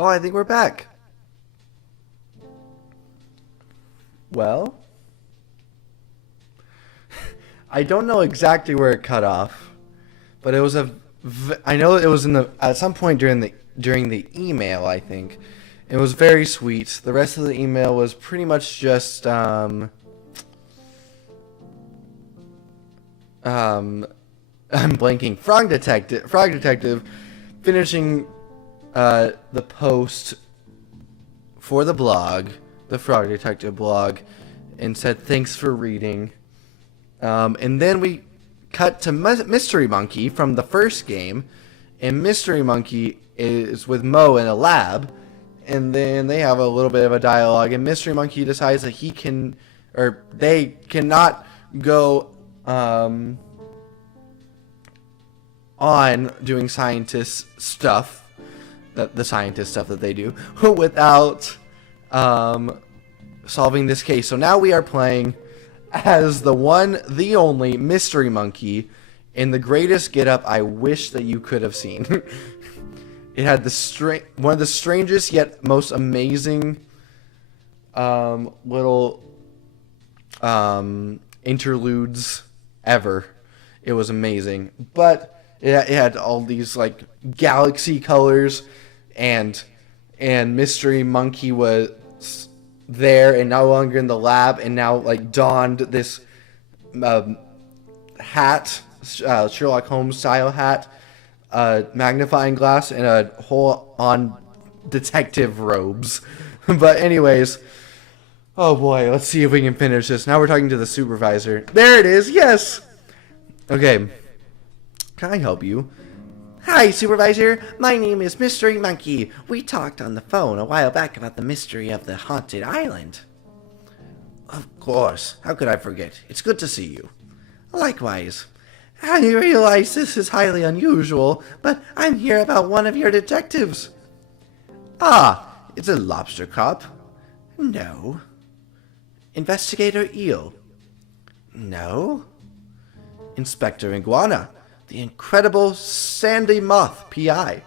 Oh, I think we're back. Well, I don't know exactly where it cut off, but it was I know it was in the at some point during the email. I think it was very sweet. The rest of the email was pretty much just I'm blanking. Frog Detective, finishing the post for the blog, the Frog Detective blog, and said thanks for reading. And then we cut to Mystery Monkey from the first game, and Mystery Monkey is with Mo in a lab, and then they have a little bit of a dialogue, and Mystery Monkey decides that they cannot go on doing the scientist stuff that they do without solving this case. So now we are playing as the one, the only Mystery Monkey in the greatest getup I wish that you could have seen. It had one of the strangest yet most amazing little interludes ever. It was amazing, but it had all these like galaxy colors, and Mystery Monkey was there and no longer in the lab, and now like donned this hat, Sherlock Holmes style hat, magnifying glass, and a whole on detective robes. But anyways, oh boy, let's see if we can finish this. Now we're talking to the supervisor. There it is. Yes. Okay. Can I help you? Hi, Supervisor. My name is Mystery Monkey. We talked on the phone a while back about the mystery of the haunted island. Of course. How could I forget? It's good to see you. Likewise. I realize this is highly unusual, but I'm here about one of your detectives. Ah, it's a Lobster Cop. No. Investigator Eel. No. Inspector Iguana. The incredible Sandy Moth, P.I.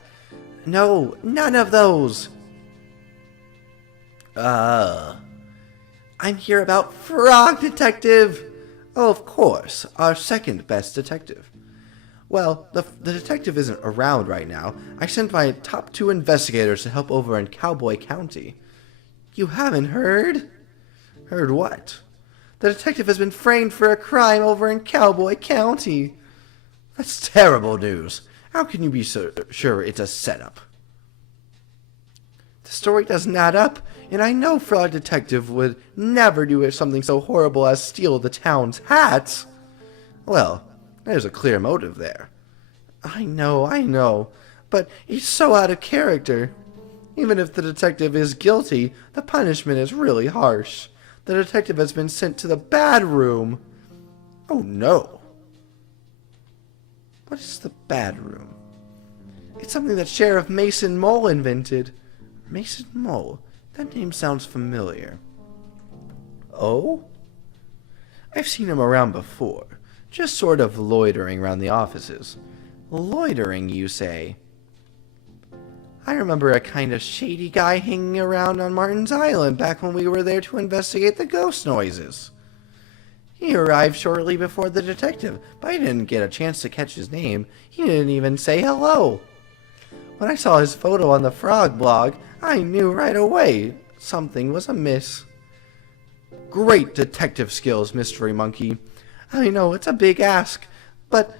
No, none of those. I'm here about Frog Detective. Oh, of course, our second best detective. Well, the detective isn't around right now. I sent my top 2 investigators to help over in Cowboy County. You haven't heard? Heard what? The detective has been framed for a crime over in Cowboy County. That's terrible news. How can you be so sure it's a setup? The story doesn't add up, and I know Frog Detective would never do something so horrible as steal the town's hats. Well, there's a clear motive there. I know, but he's so out of character. Even if the detective is guilty, the punishment is really harsh. The detective has been sent to the bad room. Oh no. What is the bad room? It's something that Sheriff Mason Mole invented. Mason Mole? That name sounds familiar. Oh? I've seen him around before. Just sort of loitering around the offices. Loitering, you say? I remember a kind of shady guy hanging around on Martin's Island back when we were there to investigate the ghost noises. He arrived shortly before the detective, but I didn't get a chance to catch his name. He didn't even say hello. When I saw his photo on the Frog blog, I knew right away something was amiss. Great detective skills, Mystery Monkey. I know it's a big ask, but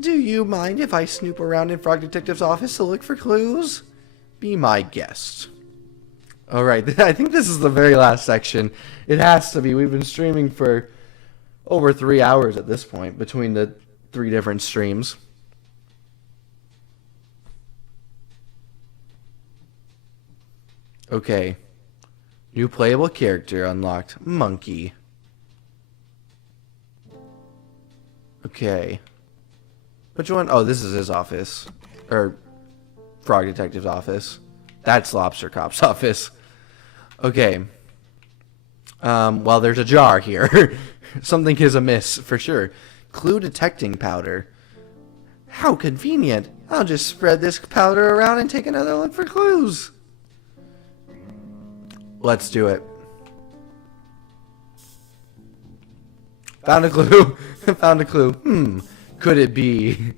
do you mind if I snoop around in Frog Detective's office to look for clues? Be my guest. Alright, I think this is the very last section. It has to be. We've been streaming for over 3 hours at this point between the 3 different streams. Okay. New playable character unlocked. Monkey. Okay. Which one? Oh, this is his office. Or Frog Detective's office. That's Lobster Cop's office. Okay. Well, there's a jar here. Something is amiss, for sure. Clue detecting powder. How convenient. I'll just spread this powder around and take another look for clues. Let's do it. Found a clue. Found a clue. Could it be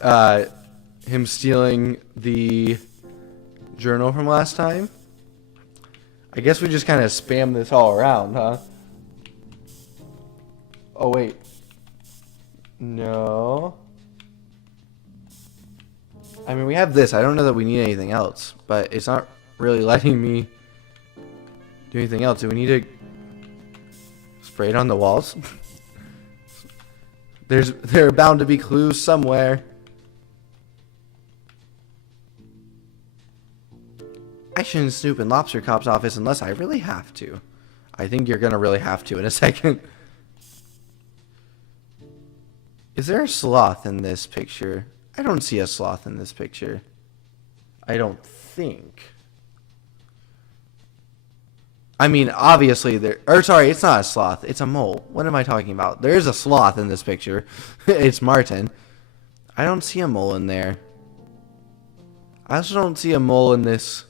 him stealing the journal from last time? I guess we just kind of spam this all around, huh? Oh, wait. No. I mean, we have this. I don't know that we need anything else, but it's not really letting me do anything else. Do we need to spray it on the walls? There are bound to be clues somewhere. I shouldn't snoop in Lobster Cop's office unless I really have to. I think you're gonna really have to in a second. Is there a sloth in this picture? I don't see a sloth in this picture. I don't think. I mean, obviously there... Or, sorry, it's not a sloth. It's a mole. What am I talking about? There is a sloth in this picture. It's Martin. I don't see a mole in there. I also don't see a mole in this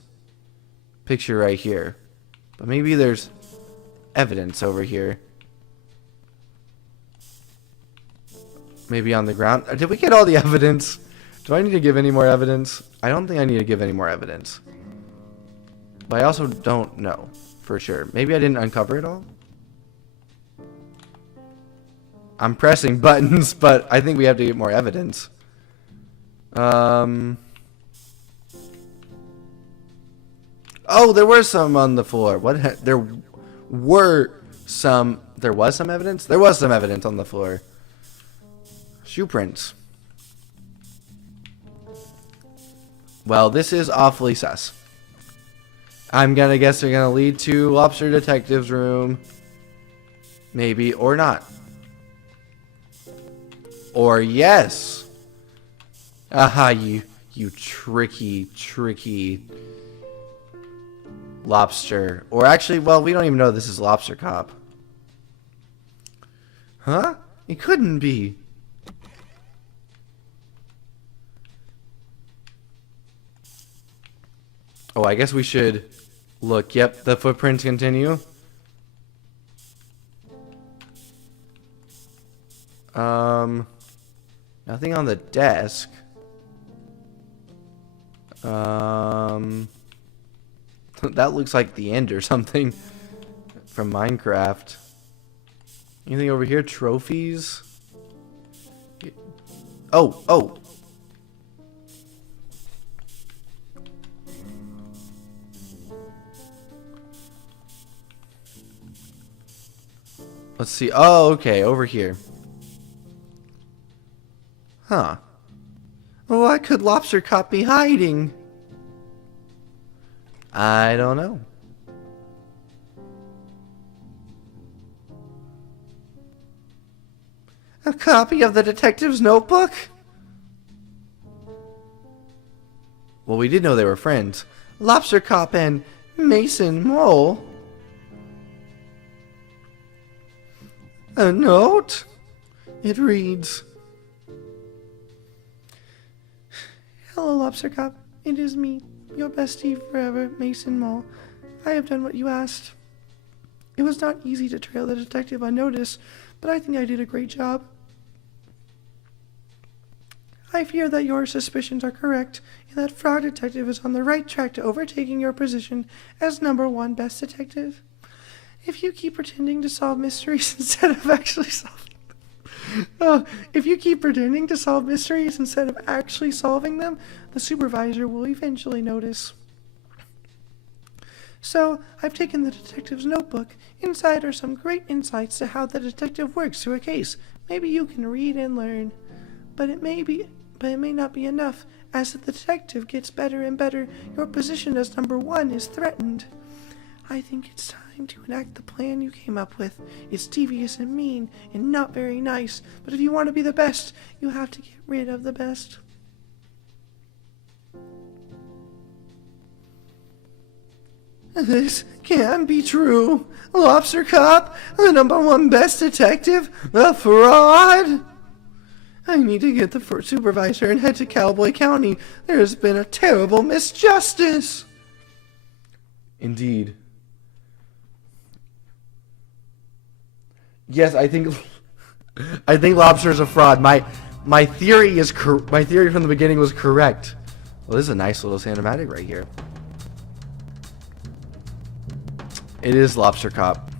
picture right here. But maybe there's evidence over here. Maybe on the ground. Did we get all the evidence? Do I need to give any more evidence? I don't think I need to give any more evidence. But I also don't know for sure. Maybe I didn't uncover it all? I'm pressing buttons, but I think we have to get more evidence. Oh, there were some on the floor. What? There was some evidence? There was some evidence on the floor. Shoe prints. Well, this is awfully sus. I'm gonna guess they're gonna lead to Lobster Detective's room. Maybe, or not. Or yes. Aha, you tricky lobster. Or actually, well, we don't even know this is Lobster Cop. Huh? It couldn't be. Oh, I guess we should look. Yep, the footprints continue. Nothing on the desk. That looks like the end or something from Minecraft. Anything over here? Trophies? Oh. Let's see. Oh, okay, over here. Huh. What could Lobster Cop be hiding? I don't know. A copy of the detective's notebook? Well, we did know they were friends. Lobster Cop and Mason Mole. A note? It reads, "Hello, Lobster Cop. It is me, your bestie forever, Mason Mole. I have done what you asked. It was not easy to trail the detective unnoticed, but I think I did a great job. I fear that your suspicions are correct, and that Frog Detective is on the right track to overtaking your position as #1 best detective. If you keep pretending to solve mysteries instead of actually solving them, the supervisor will eventually notice. So, I've taken the detective's notebook. Inside are some great insights to how the detective works through a case. Maybe you can read and learn. But it may not be enough. As the detective gets better and better, your position as #1 is threatened. I think it's time to enact the plan you came up with. It's devious and mean and not very nice, but if you want to be the best, you have to get rid of the best." This can't be true. Lobster Cop, the #1 best detective, a fraud. I need to get the supervisor and head to Cowboy County. There has been a terrible misjustice. Indeed. Yes, I think Lobster is a fraud. My theory from the beginning was correct. Well, this is a nice little cinematic right here. It is Lobster Cop.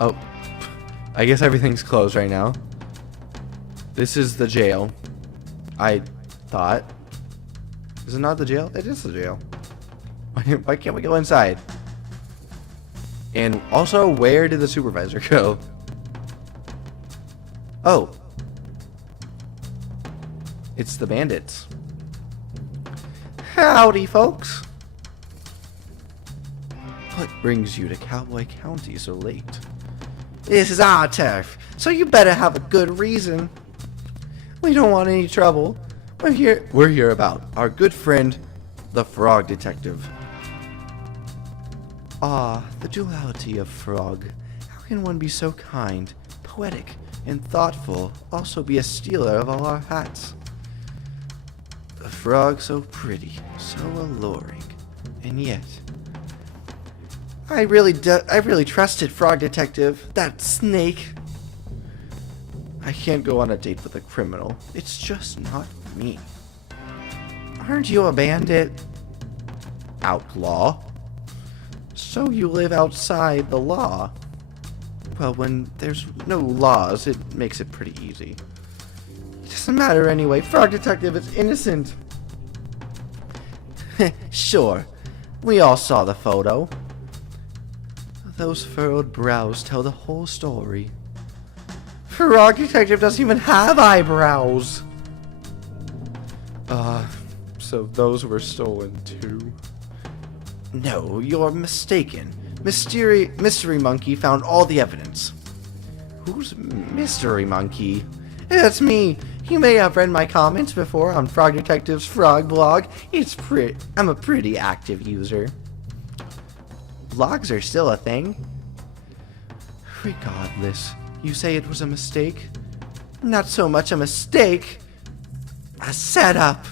Oh, I guess everything's closed right now. This is the jail. I thought. Is it not the jail? It is the jail. Why can't we go inside? And also, where did the supervisor go? Oh. It's the bandits. Howdy, folks. What brings you to Cowboy County so late? This is our turf, so you better have a good reason. We don't want any trouble. We're here about our good friend, the Frog Detective. Ah, the duality of Frog. How can one be so kind, poetic, and thoughtful, also be a stealer of all our hats? A frog so pretty, so alluring, and yet... I really trusted Frog Detective, that snake. I can't go on a date with a criminal. It's just not me. Aren't you a bandit? Outlaw? So you live outside the law. Well, when there's no laws, it makes it pretty easy. It doesn't matter anyway. Frog Detective is innocent. Sure. We all saw the photo. Those furrowed brows tell the whole story. Frog Detective doesn't even have eyebrows. So those were stolen too? No, you're mistaken. Mystery Monkey found all the evidence. Who's Mystery Monkey? It's me. You may have read my comments before on Frog Detective's Frog blog. I'm a pretty active user. Blogs are still a thing. Regardless, you say it was a mistake? Not so much a mistake. A setup.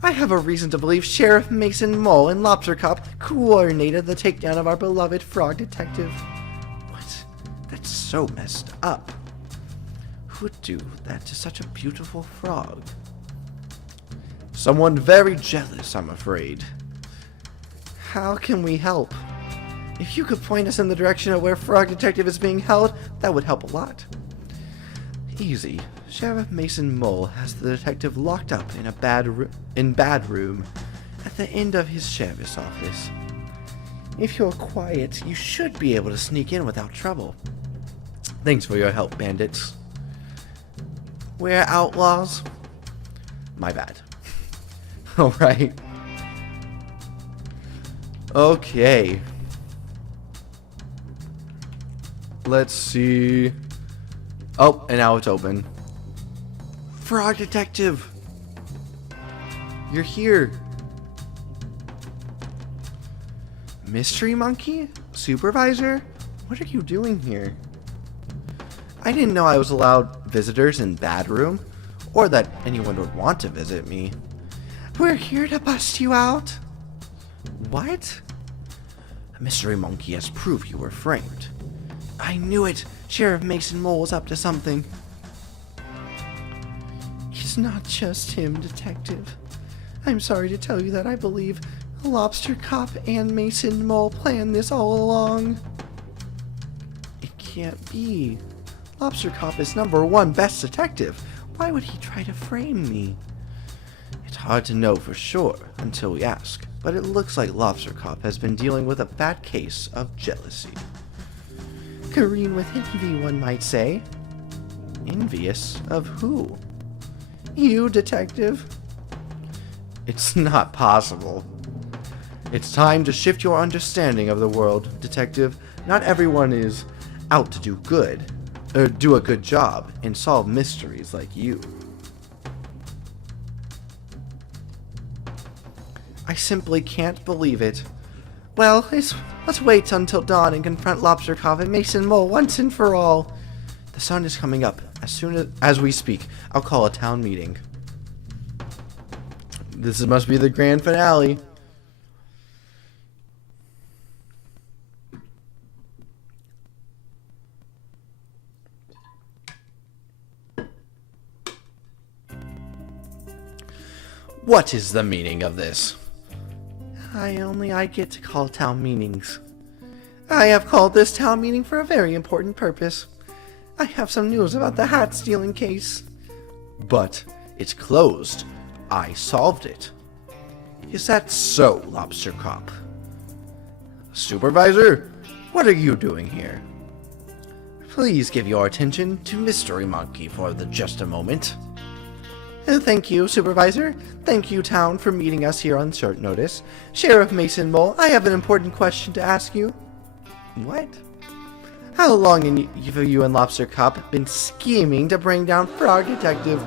I have a reason to believe Sheriff Mason Mole and Lobster Cop coordinated the takedown of our beloved Frog Detective. What? That's so messed up. Who would do that to such a beautiful frog? Someone very jealous, I'm afraid. How can we help? If you could point us in the direction of where Frog Detective is being held, that would help a lot. Easy. Sheriff Mason Mole has the detective locked up in a bad room at the end of his sheriff's office. If you're quiet, you should be able to sneak in without trouble. Thanks for your help, bandits. We're outlaws? My bad. Alright. Okay. Let's see. Oh, and now it's open. Frog Detective! You're here. Mystery Monkey? Supervisor? What are you doing here? I didn't know I was allowed visitors in Bad Room, or that anyone would want to visit me. We're here to bust you out. What? Mystery Monkey has proof you were framed. I knew it! Sheriff Mason Mole was up to something. It's not just him, Detective. I'm sorry to tell you that I believe Lobster Cop and Mason Mole planned this all along. It can't be. Lobster Cop is #1 best detective. Why would he try to frame me? It's hard to know for sure until we ask, but it looks like Lobster Cop has been dealing with a bad case of jealousy. Green with envy, one might say. Envious of who? You, Detective. It's not possible. It's time to shift your understanding of the world, Detective. Not everyone is out to do good, or do a good job, and solve mysteries like you. I simply can't believe it. Well, let's wait until dawn and confront Lobster Cop and Mason Mole once and for all. The sun is coming up. As soon as we speak, I'll call a town meeting. This must be the grand finale. What is the meaning of this? I get to call town meetings. I have called this town meeting for a very important purpose. I have some news about the hat stealing case. But it's closed. I solved it. Is that so, Lobster Cop? Supervisor, what are you doing here? Please give your attention to Mystery Monkey for just a moment. Thank you, Supervisor. Thank you, Town, for meeting us here on short notice. Sheriff Mason Mole, I have an important question to ask you. What? How long have you and Lobster Cop been scheming to bring down Frog Detective?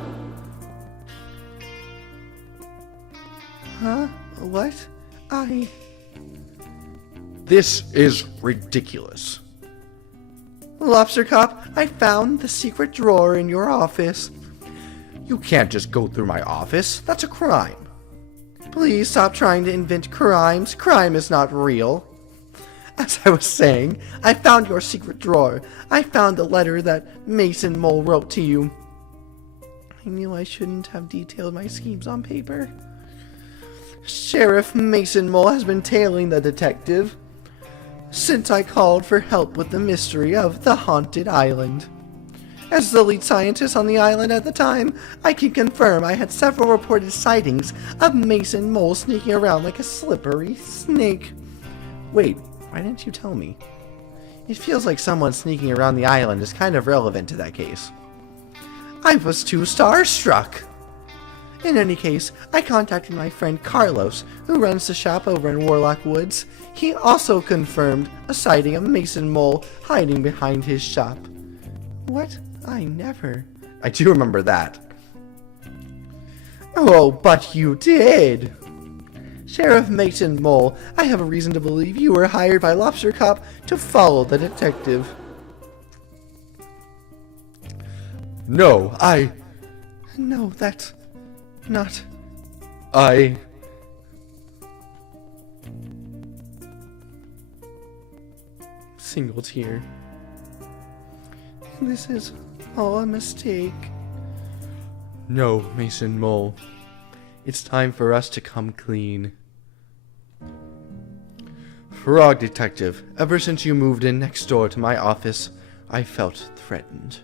Huh? What? This is ridiculous. Lobster Cop, I found the secret drawer in your office. You can't just go through my office. That's a crime. Please stop trying to invent crimes. Crime is not real. As I was saying, I found your secret drawer. I found the letter that Mason Mole wrote to you. I knew I shouldn't have detailed my schemes on paper. Sheriff Mason Mole has been tailing the detective since I called for help with the mystery of the haunted island. As the lead scientist on the island at the time, I can confirm I had several reported sightings of Mason Mole sneaking around like a slippery snake. Wait, why didn't you tell me? It feels like someone sneaking around the island is kind of relevant to that case. I was too starstruck. In any case, I contacted my friend Carlos, who runs the shop over in Warlock Woods. He also confirmed a sighting of Mason Mole hiding behind his shop. What? I do remember that. Oh, but you did! Sheriff Mason Mole, I have a reason to believe you were hired by Lobster Cop to follow the detective. No, No, that's not... Single tear. This is all a mistake. No, Mason Mole. It's time for us to come clean. Frog Detective, ever since you moved in next door to my office, I felt threatened.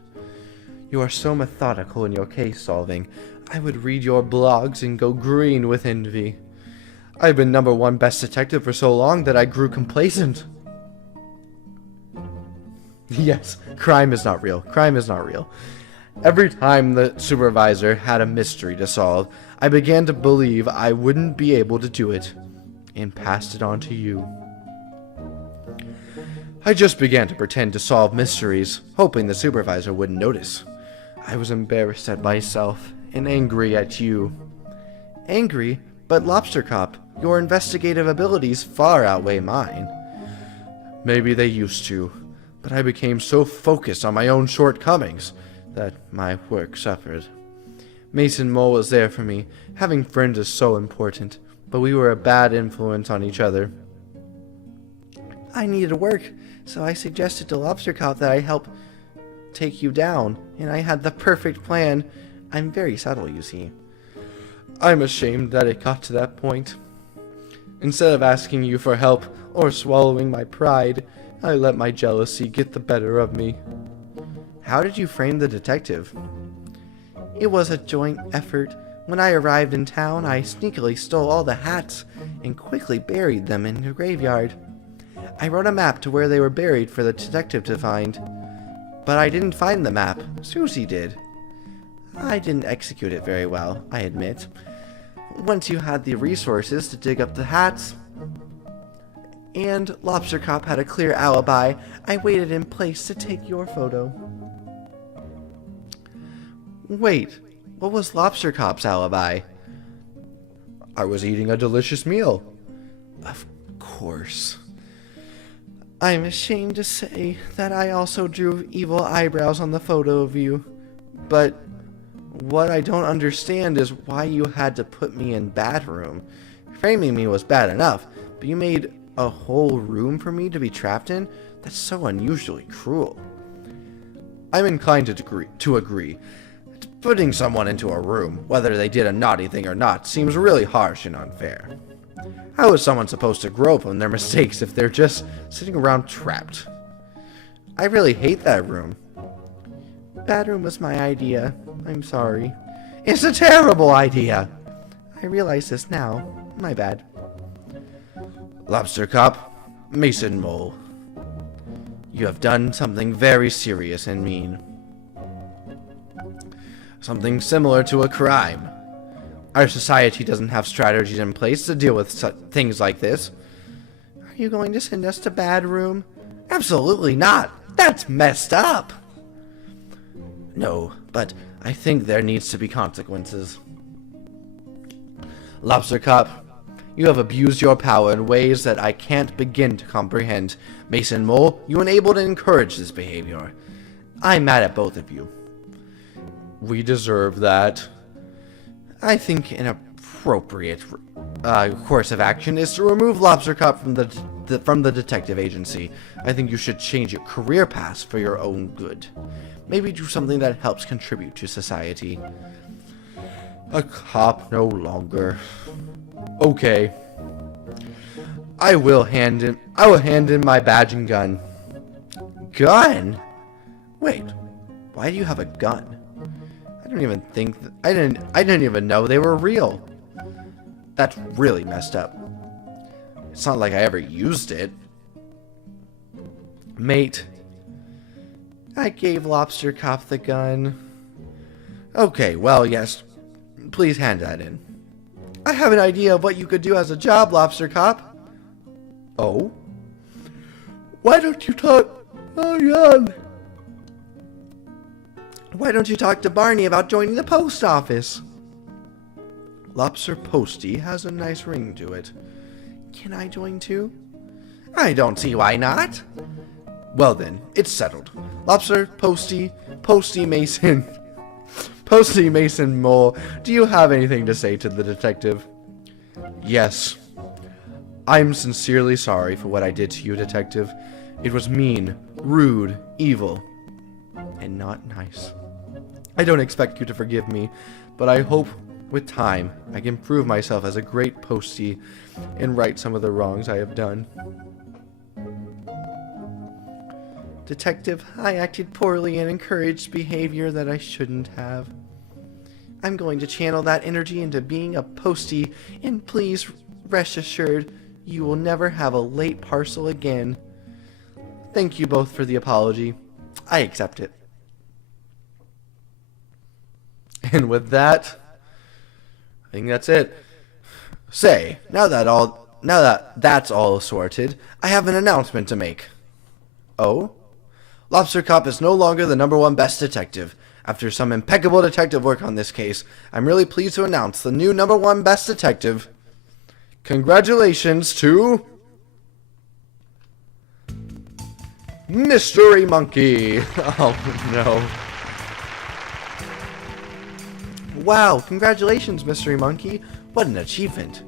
You are so methodical in your case solving. I would read your blogs and go green with envy. I've been #1 best detective for so long that I grew complacent. Yes, crime is not real. Crime is not real. Every time the supervisor had a mystery to solve, I began to believe I wouldn't be able to do it, and passed it on to you. I just began to pretend to solve mysteries, hoping the supervisor wouldn't notice. I was embarrassed at myself, and angry at you. Angry? But Lobster Cop, your investigative abilities far outweigh mine. Maybe they used to, but I became so focused on my own shortcomings that my work suffered. Mason Mole was there for me. Having friends is so important, but we were a bad influence on each other. I needed work, so I suggested to Lobster Cop that I help take you down, and I had the perfect plan. I'm very subtle, you see. I'm ashamed that it got to that point. Instead of asking you for help or swallowing my pride, I let my jealousy get the better of me. How did you frame the detective? It was a joint effort. When I arrived in town, I sneakily stole all the hats and quickly buried them in the graveyard. I wrote a map to where they were buried for the detective to find. But I didn't find the map. Susie did. I didn't execute it very well, I admit. Once you had the resources to dig up the hats, and Lobster Cop had a clear alibi, I waited in place to take your photo. Wait, what was Lobster Cop's alibi? I was eating a delicious meal. Of course. I'm ashamed to say that I also drew evil eyebrows on the photo of you. But what I don't understand is why you had to put me in bad room. Framing me was bad enough, but you made a whole room for me to be trapped in? That's so unusually cruel. I'm inclined to agree. Putting someone into a room, whether they did a naughty thing or not, seems really harsh and unfair. How is someone supposed to grow from their mistakes if they're just sitting around trapped? I really hate that room. That room was my idea. I'm sorry. It's a terrible idea. I realize this now. My bad. Lobster Cop, Mason Mole. You have done something very serious and mean. Something similar to a crime. Our society doesn't have strategies in place to deal with things like this. Are you going to send us to Bad Room? Absolutely not. That's messed up. No, but I think there needs to be consequences. Lobster Cop, you have abused your power in ways that I can't begin to comprehend. Mason Mole, you enabled and encouraged this behavior. I'm mad at both of you. We deserve that. I think an appropriate course of action is to remove Lobster Cop from the detective agency. I think you should change your career path for your own good. Maybe do something that helps contribute to society. A cop no longer. Okay. I will hand in my badge and gun. Gun? Wait. Why do you have a gun? I don't even think that, I didn't even know they were real. That's really messed up. It's not like I ever used it. Mate, I gave Lobster Cop the gun. Okay, well, yes. Please hand that in. I have an idea of what you could do as a job, Lobster Cop. Oh? Why don't you talk... Oh, God. Why don't you talk to Barney about joining the post office? Lobster Posty has a nice ring to it. Can I join too? I don't see why not. Well then, it's settled. Lobster Posty, Posty Mason, Posty Mason Mole, do you have anything to say to the detective? Yes. I'm sincerely sorry for what I did to you, detective. It was mean, rude, evil, and not nice. I don't expect you to forgive me, but I hope with time I can prove myself as a great postie and right some of the wrongs I have done. Detective, I acted poorly and encouraged behavior that I shouldn't have. I'm going to channel that energy into being a postie, and please rest assured you will never have a late parcel again. Thank you both for the apology. I accept it. And with that, I think that's it. Say, now that that's all sorted, I have an announcement to make. Oh? Lobster Cop is no longer the #1 best detective. After some impeccable detective work on this case, I'm really pleased to announce the new #1 best detective. Congratulations to... Mystery Monkey. Oh, no. Wow, congratulations, Mystery Monkey. What an achievement.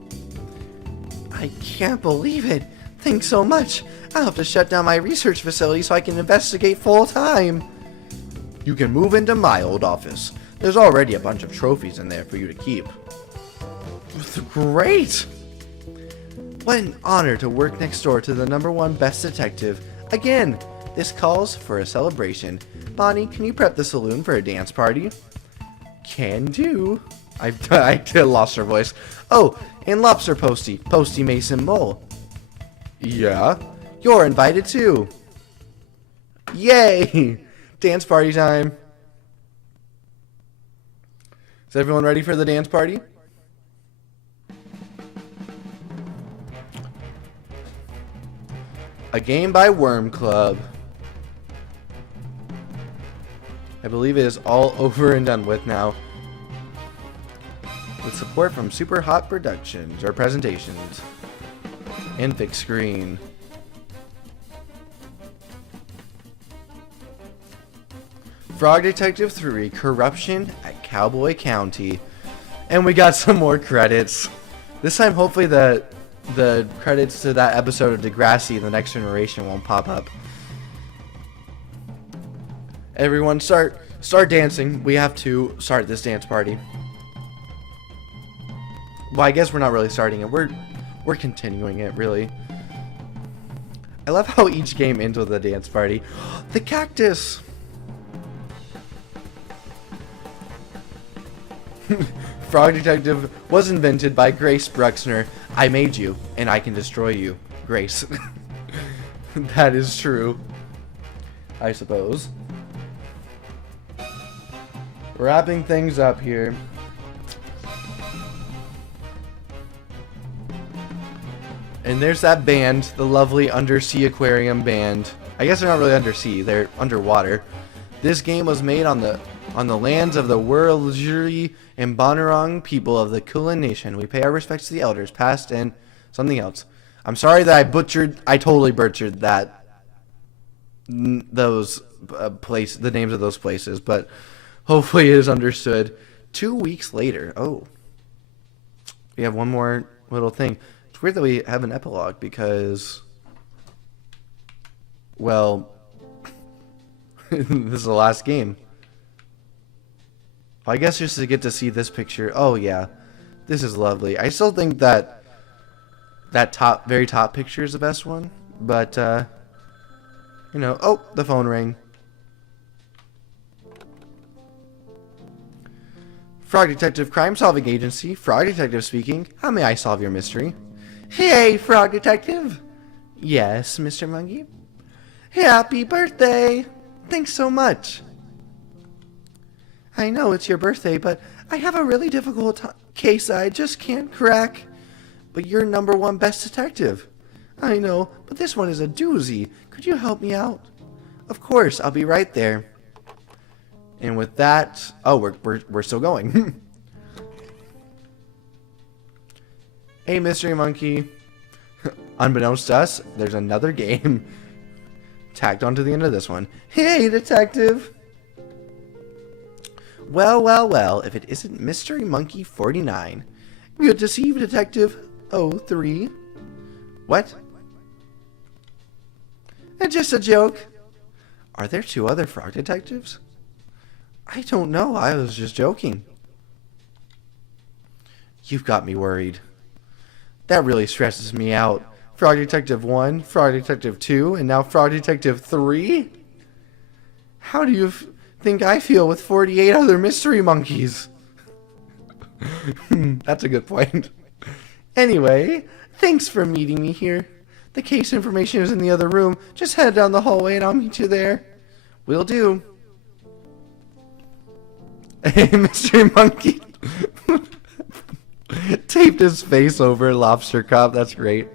I can't believe it. Thanks so much. I'll have to shut down my research facility so I can investigate full time. You can move into my old office. There's already a bunch of trophies in there for you to keep. Great! What an honor to work next door to the #1 best detective. Again, this calls for a celebration. Bonnie, can you prep the saloon for a dance party? Can do. I lost her voice. Oh, and Lobster Posty, Posty Mason Mole. Yeah? You're invited too. Yay! Dance party time. Is everyone ready for the dance party? A game by Worm Club. I believe it is all over and done with now. With support from Super Hot Productions or Presentations. And Big Screen. Frog Detective 3 Corruption at Cowboy County. And we got some more credits. This time hopefully the credits to that episode of Degrassi, The Next Generation, won't pop up. Everyone start start dancing. We have to start this dance party. Well, I guess we're not really starting it. We're continuing it, really. I love how each game ends with a dance party. The cactus! Frog Detective was invented by Grace Bruxner. I made you, and I can destroy you. Grace. That is true. I suppose. Wrapping things up here. And there's that band, the lovely Undersea Aquarium band. I guess they're not really undersea, they're underwater. This game was made on the lands of the Wurundjeri and Bonorong people of the Kulin Nation. We pay our respects to the elders, past and something else. I'm sorry that I totally butchered that, the names of those places, but hopefully it is understood. 2 weeks later, oh, we have one more little thing. It's weird that we have an epilogue because, well, this is the last game. I guess just to get to see this picture. Oh yeah, this is lovely. I still think that very top picture is the best one, but you know. Oh, the phone rang. Frog Detective Crime Solving Agency. Frog Detective speaking. How may I solve your mystery? Hey, Frog Detective. Yes, Mr. Monkey. Happy birthday. Thanks so much. I know it's your birthday, but I have a really difficult case I just can't crack. But you're #1 best detective. I know, but this one is a doozy. Could you help me out? Of course, I'll be right there. And with that, oh, we're still going. Hey, Mystery Monkey. Unbeknownst to us, there's another game tacked onto the end of this one. Hey, detective. Well, well, well, if it isn't Mystery Monkey 49. Good to see you, Detective 03. What? Just a joke. Are there 2 other frog detectives? I don't know, I was just joking. You've got me worried. That really stresses me out. Frog Detective 1, Frog Detective 2, and now Frog Detective 3? How do you think I feel with 48 other mystery monkeys? That's a good point. Anyway, thanks for meeting me here. The case information is in the other room. Just head down the hallway and I'll meet you there. Will do. Hey, mystery monkey. Taped his face over Lobster Cop. That's great.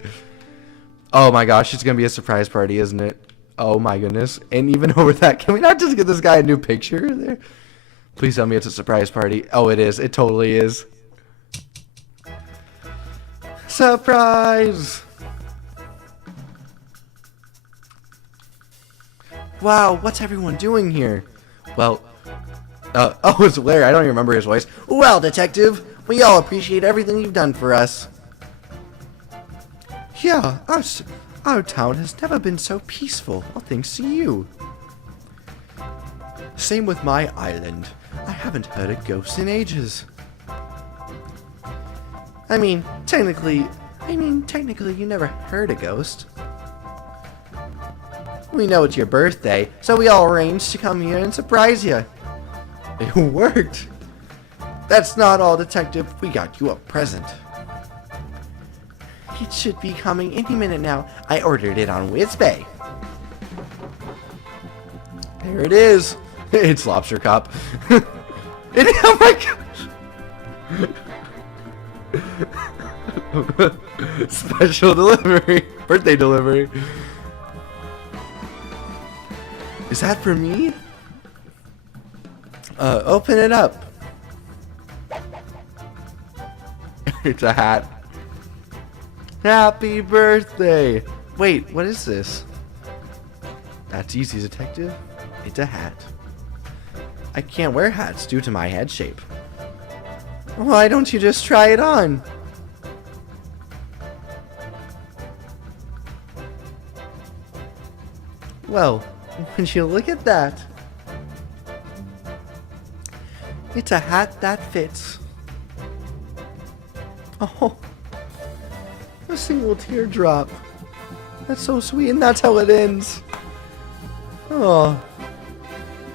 Oh my gosh, it's gonna be a surprise party, isn't it? Oh my goodness. And even over that, can we not just get this guy a new picture there? Please tell me it's a surprise party. Oh, it is. It totally is. Surprise! Wow, what's everyone doing here? Well, oh, it's Larry. I don't even remember his voice. Well, detective, we all appreciate everything you've done for us. Yeah, our town has never been so peaceful, all thanks to you. Same with my island. I haven't heard a ghost in ages. I mean, technically, you never heard a ghost. We know it's your birthday, so we all arranged to come here and surprise you. It worked. That's not all, detective. We got you a present. It should be coming any minute now. I ordered it on WizBay. There it is. It's Lobster Cop. Oh my gosh. Special delivery. Birthday delivery. Is that for me? Open it up. It's a hat. Happy birthday! Wait, what is this? That's easy, detective. It's a hat. I can't wear hats due to my head shape. Why don't you just try it on? Well, would you look at that? It's a hat that fits. Oh, a single teardrop. That's so sweet, and that's how it ends. Oh,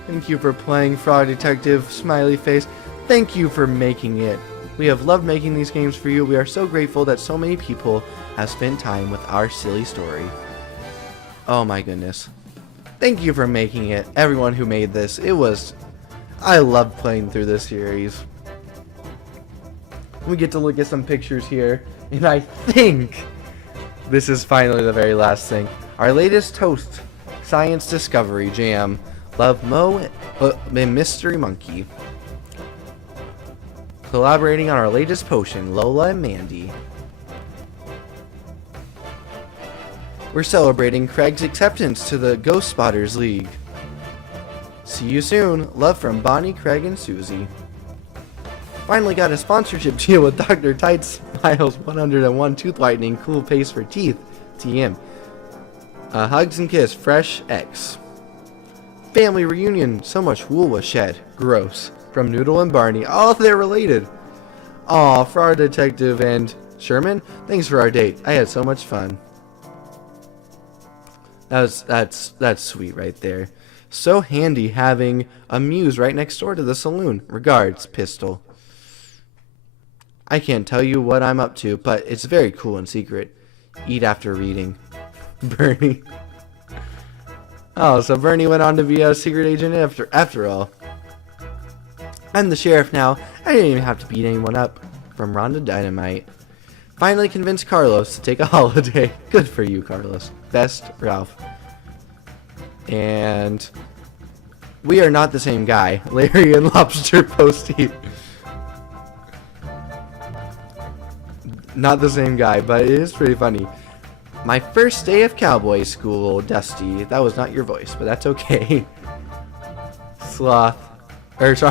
thank you for playing Fraud Detective, smiley face. Thank you for making it. We have loved making these games for you. We are so grateful that so many people have spent time with our silly story. Oh my goodness. Thank you for making it, everyone who made this. I loved playing through this series. We get to look at some pictures here, and I think this is finally the very last thing. Our latest toast, Science Discovery Jam. Love Mo and Mystery Monkey. Collaborating on our latest potion, Lola and Mandy. We're celebrating Craig's acceptance to the Ghost Spotters League. See you soon. Love from Bonnie, Craig, and Susie. Finally got a sponsorship deal with Dr. Tight Smiles 101 Tooth Whitening Cool Paste for Teeth. TM. Hugs and Kiss, Fresh X. Family reunion, so much wool was shed. Gross. From Noodle and Barney. Oh, they're related. Aw, Fraud Detective and Sherman, thanks for our date. I had so much fun. That's sweet right there. So handy having a muse right next door to the saloon. Regards, Pistol. I can't tell you what I'm up to, but it's very cool and secret. Eat after reading. Bernie. Oh, so Bernie went on to be a secret agent after all. I'm the sheriff now. I didn't even have to beat anyone up. From Rhonda Dynamite. Finally convinced Carlos to take a holiday. Good for you, Carlos. Best, Ralph. And we are not the same guy. Larry and Lobster Posty. Not the same guy, but it is pretty funny. My first day of cowboy school, Dusty. That was not your voice, but that's okay. Sloth. Or sorry.